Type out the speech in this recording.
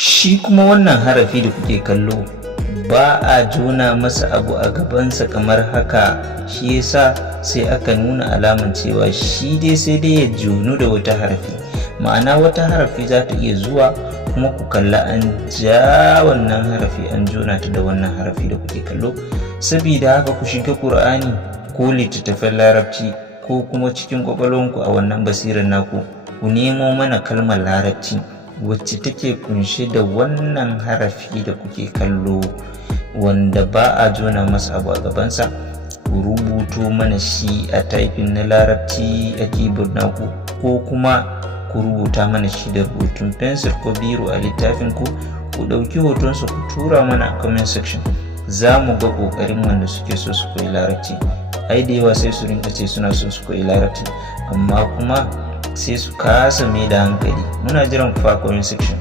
Shi kuma wannan harafi da kuke kallo ba a jona masa abu a gabansa kamar haka, shi yasa sai aka nuna alaman cewa shi dai sai dai ya jonu da wata harafi. Ma'ana wata harafi za ta iya zuwa kuma ku kalla an ja wannan harafi an jona ta da wannan harafi da kuke kallo. Sabida haka ku shiga Qur'ani ko littattafan larabci ko kuma cikin kwakwalwanku a wannan basirar naku, ku nemo mana kalmar larabci wacce take kunshe da wannan harafi da kuke kallo wanda ba a jona masa abu a gabansa. Ku rubuto mana shi a typing na larabci a keyboard naku, ko kuma ku rubuta mana shi da rubutun pencil ko biro a littafin ku ɗauki hotonsa ku tura mana a comment section. Za mu ga ƙoƙarin wanda suke so su koyi larabci. Ai da yawa sai su rinka ce suna so su koyi larabci amma kuma sai su kasa mai da hankali. Muna jiran ku a comment section.